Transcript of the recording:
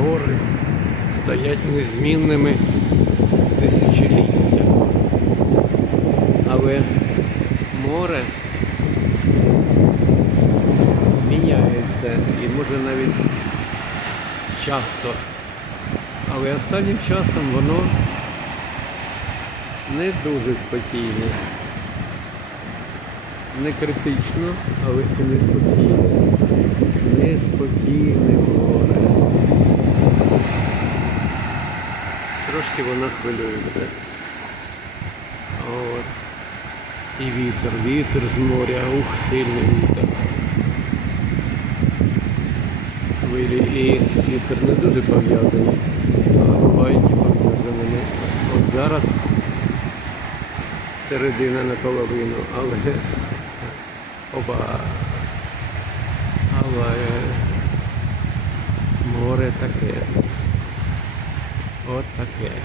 гори стоять незмінними тисячоліття. Але море міняється і може навіть часто. Але останнім часом воно не дуже спокійне. Не критично, але і неспокійне. Неспокійне море. Трошки вона хвилюється. От. І вітер, вітер з моря, ух, сильний вітер. Хвилі і вітер не дуже пов'язані, а байки пов'язані. От зараз середина наполовину, але оба. Але море таке. बहुत थक गए